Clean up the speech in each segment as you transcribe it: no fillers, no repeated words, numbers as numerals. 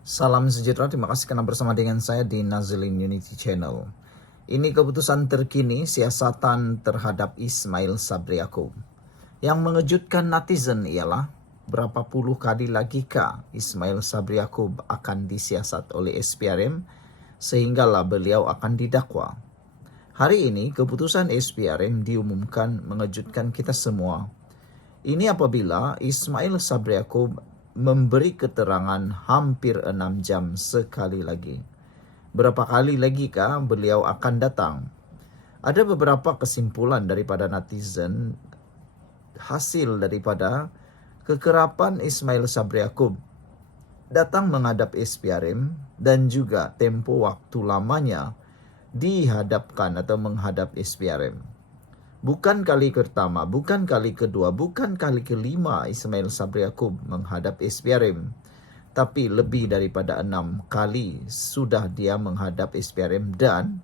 Salam sejahtera, terima kasih karena bersama dengan saya di Nazilin Unity Channel. Ini keputusan terkini siasatan terhadap Ismail Sabri Yaakob. Yang mengejutkan netizen ialah berapa puluh kali lagikah Ismail Sabri Yaakob akan disiasat oleh SPRM sehinggalah beliau akan didakwa. Hari ini keputusan SPRM diumumkan mengejutkan kita semua. Ini apabila Ismail Sabri Yaakob memberi keterangan hampir 6 jam sekali lagi. Berapa kali lagi kah beliau akan datang? Ada beberapa kesimpulan daripada netizen hasil daripada kekerapan Ismail Sabri Yaakob datang menghadap SPRM dan juga tempo waktu lamanya dihadapkan atau menghadap SPRM. Bukan kali pertama, bukan kali kedua, bukan kali kelima Ismail Sabri Yaakob menghadap SPRM. Tapi lebih daripada 6 kali sudah dia menghadap SPRM dan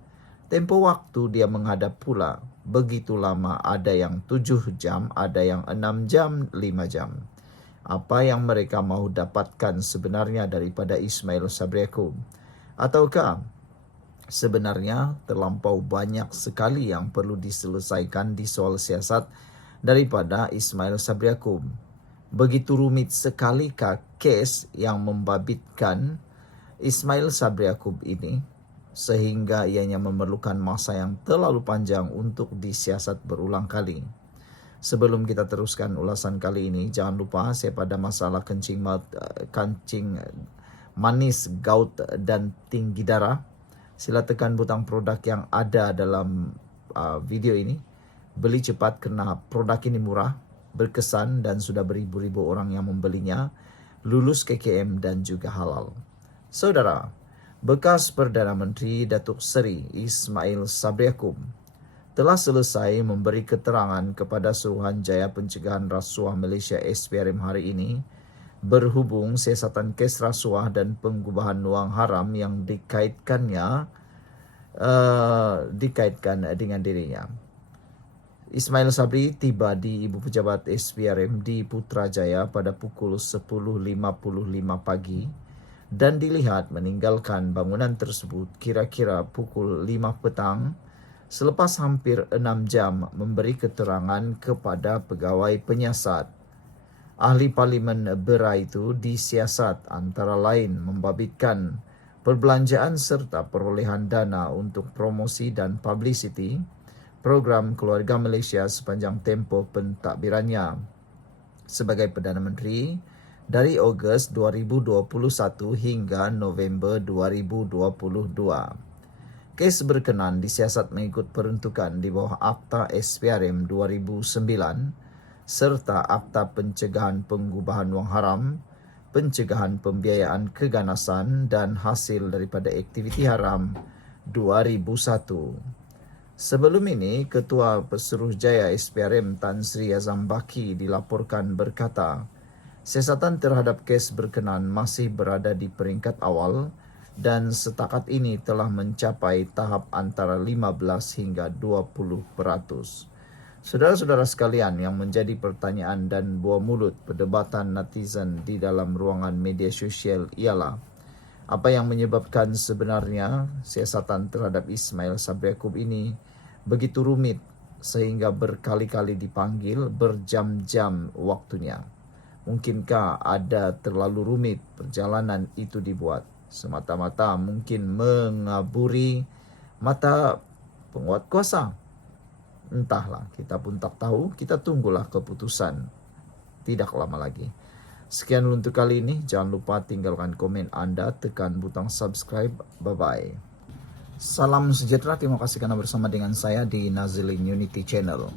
tempo waktu dia menghadap pula begitu lama. Ada yang 7 jam, ada yang 6 jam, 5 jam. Apa yang mereka mau dapatkan sebenarnya daripada Ismail Sabri Yaakob? Ataukah sebenarnya terlampau banyak sekali yang perlu diselesaikan di soal siasat daripada Ismail Sabri Yaakob? Begitu rumit sekalikah kes yang membabitkan Ismail Sabri Yaakob ini sehingga ianya memerlukan masa yang terlalu panjang untuk disiasat berulang kali? Sebelum kita teruskan ulasan kali ini, jangan lupa saya pada masalah kencing manis, gout dan tinggi darah. Sila tekan butang produk yang ada dalam video ini. Beli cepat karena produk ini murah, berkesan dan sudah beribu-ribu orang yang membelinya, lulus KKM dan juga halal. Saudara, bekas Perdana Menteri Datuk Seri Ismail Sabri Yaakob telah selesai memberi keterangan kepada Suruhanjaya Pencegahan Rasuah Malaysia SPRM hari ini berhubung siasatan kes rasuah dan pengubahan wang haram yang dikaitkan dengan dirinya. Ismail Sabri tiba di Ibu Pejabat SPRM di Putrajaya pada pukul 10.55 pagi dan dilihat meninggalkan bangunan tersebut kira-kira pukul 5 petang selepas hampir 6 jam memberi keterangan kepada pegawai penyiasat. Ahli Parlimen Berai itu disiasat antara lain membabitkan perbelanjaan serta perolehan dana untuk promosi dan publicity program Keluarga Malaysia sepanjang tempoh pentadbirannya sebagai Perdana Menteri dari Ogos 2021 hingga November 2022. Kes berkenan disiasat mengikut peruntukan di bawah Akta SPRM 2009 serta Akta Pencegahan Pengubahan Wang Haram, Pencegahan Pembiayaan Keganasan dan Hasil daripada Aktiviti Haram 2001. Sebelum ini, Ketua Pesuruhjaya SPRM Tan Sri Azam Baki dilaporkan berkata, siasatan terhadap kes berkenan masih berada di peringkat awal dan setakat ini telah mencapai tahap antara 15 hingga 20%. Saudara-saudara sekalian, yang menjadi pertanyaan dan buah mulut perdebatan netizen di dalam ruangan media sosial ialah apa yang menyebabkan sebenarnya siasatan terhadap Ismail Sabri Yaakob ini begitu rumit sehingga berkali-kali dipanggil berjam-jam waktunya. Mungkinkah ada terlalu rumit perjalanan itu dibuat? Semata-mata mungkin mengaburi mata penguat kuasa. Entahlah, kita pun tak tahu, kita tunggulah keputusan tidak lama lagi. Sekian untuk kali ini, jangan lupa tinggalkan komen Anda, tekan butang subscribe, bye-bye. Salam sejahtera, terima kasih karena bersama dengan saya di Nazilin Unity Channel.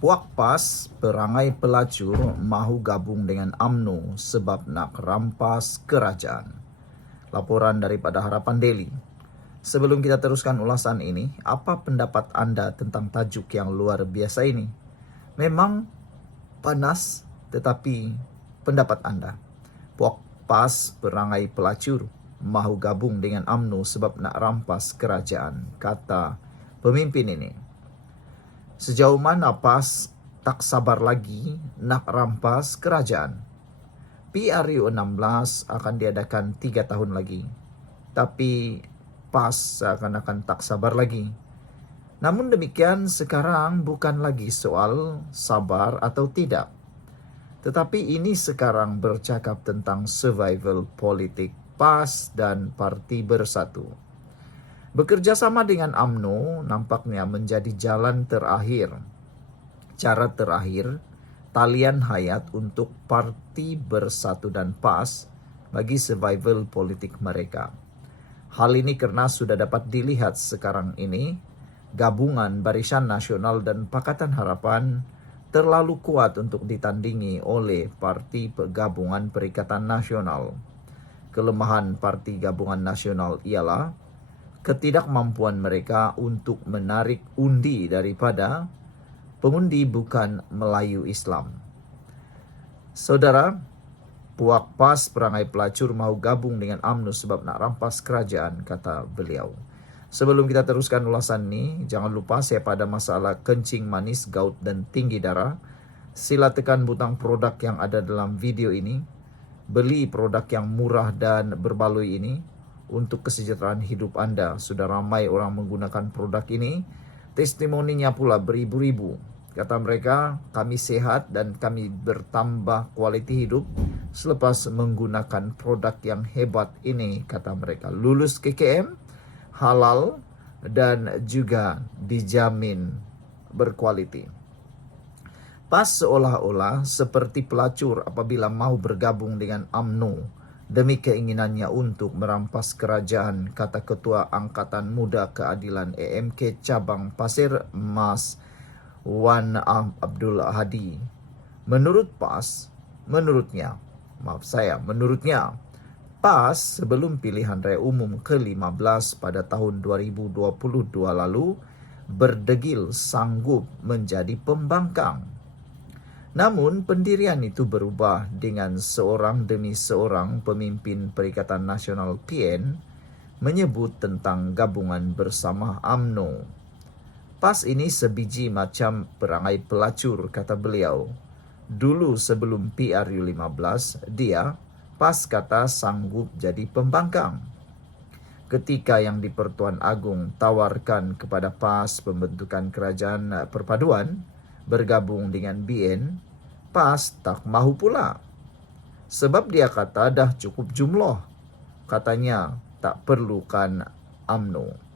Puak PAS, perangai pelacur mahu gabung dengan UMNO sebab nak rampas kerajaan. Laporan daripada Harapan Daily. Sebelum kita teruskan ulasan ini, apa pendapat Anda tentang tajuk yang luar biasa ini? Memang panas, tetapi pendapat Anda. Puak PAS perangai pelacur mahu gabung dengan UMNO sebab nak rampas kerajaan, kata pemimpin ini. Sejauh mana PAS tak sabar lagi nak rampas kerajaan? PRU 16 akan diadakan 3 tahun lagi. Tapi PAS seakan-akan tak sabar lagi. Namun demikian sekarang bukan lagi soal sabar atau tidak. Tetapi ini sekarang bercakap tentang survival politik PAS dan Parti Bersatu. Bekerja sama dengan UMNO nampaknya menjadi jalan terakhir, cara terakhir, talian hayat untuk Parti Bersatu dan PAS bagi survival politik mereka. Hal ini karena sudah dapat dilihat sekarang ini, gabungan Barisan Nasional dan Pakatan Harapan terlalu kuat untuk ditandingi oleh Parti Gabungan Perikatan Nasional. Kelemahan Parti Gabungan Nasional ialah ketidakmampuan mereka untuk menarik undi daripada pengundi bukan Melayu Islam. Saudara, puak PAS perangai pelacur mau gabung dengan UMNO sebab nak rampas kerajaan, kata beliau. Sebelum kita teruskan ulasan ini, jangan lupa siapa ada masalah kencing manis, gout dan tinggi darah, sila tekan butang produk yang ada dalam video ini. Beli produk yang murah dan berbaloi ini untuk kesejahteraan hidup Anda. Sudah ramai orang menggunakan produk ini. Testimoninya pula beribu-ribu. Kata mereka, kami sehat dan kami bertambah kualiti hidup selepas menggunakan produk yang hebat ini, kata mereka. Lulus KKM, halal, dan juga dijamin berkualiti. PAS seolah-olah seperti pelacur apabila mau bergabung dengan UMNO demi keinginannya untuk merampas kerajaan, kata Ketua Angkatan Muda Keadilan AMK Cabang Pasir Mas Wan Abdul Hadi. Menurut menurutnya, PAS sebelum pilihan raya umum ke-15 pada tahun 2022 lalu berdegil sanggup menjadi pembangkang. Namun pendirian itu berubah dengan seorang demi seorang pemimpin Perikatan Nasional PN menyebut tentang gabungan bersama UMNO. PAS ini sebiji macam perangai pelacur, kata beliau. Dulu sebelum PRU 15, dia PAS kata sanggup jadi pembangkang. Ketika yang di Pertuan Agung tawarkan kepada PAS pembentukan kerajaan perpaduan bergabung dengan BN, PAS tak mahu pula. Sebab dia kata dah cukup jumlah. Katanya tak perlukan UMNO.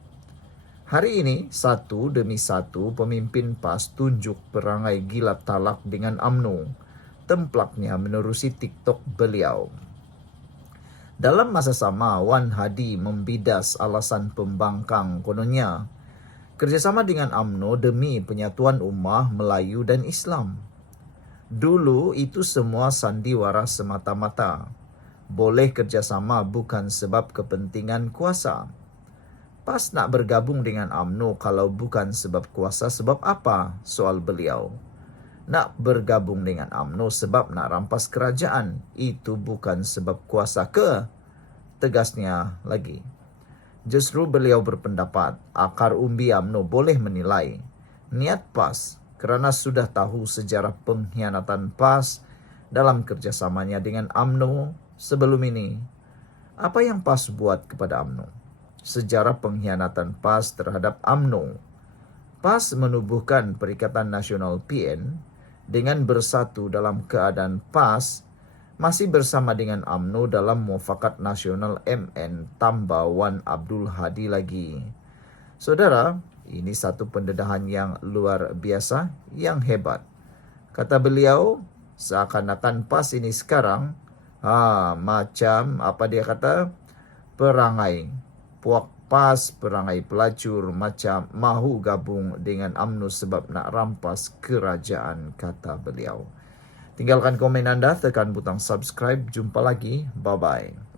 Hari ini satu demi satu pemimpin PAS tunjuk perangai gila talak dengan UMNO. Templaknya menerusi TikTok beliau. Dalam masa sama, Wan Hadi membidas alasan pembangkang kononnya. Kerjasama dengan UMNO demi penyatuan ummah Melayu dan Islam. Dulu itu semua sandiwara semata-mata. Boleh kerjasama bukan sebab kepentingan kuasa. PAS nak bergabung dengan UMNO kalau bukan sebab kuasa, sebab apa? Soal beliau. Nak bergabung dengan UMNO sebab nak rampas kerajaan. Itu bukan sebab kuasa ke? Tegasnya lagi. Justru beliau berpendapat akar umbi UMNO boleh menilai niat PAS kerana sudah tahu sejarah pengkhianatan PAS dalam kerjasamanya dengan UMNO sebelum ini. Apa yang PAS buat kepada UMNO? Sejarah pengkhianatan PAS terhadap UMNO. PAS menubuhkan Perikatan Nasional PN dengan bersatu dalam keadaan PAS masih bersama dengan UMNO dalam Muafakat Nasional MN tambah Wan Abdul Hadi lagi. Saudara, ini satu pendedahan yang luar biasa, yang hebat. Kata beliau, seakan-akan PAS ini sekarang macam apa dia kata, perangai puak PAS, perangai pelacur, macam mahu gabung dengan UMNO sebab nak rampas kerajaan, kata beliau. Tinggalkan komen anda, tekan butang subscribe. Jumpa lagi. Bye-bye.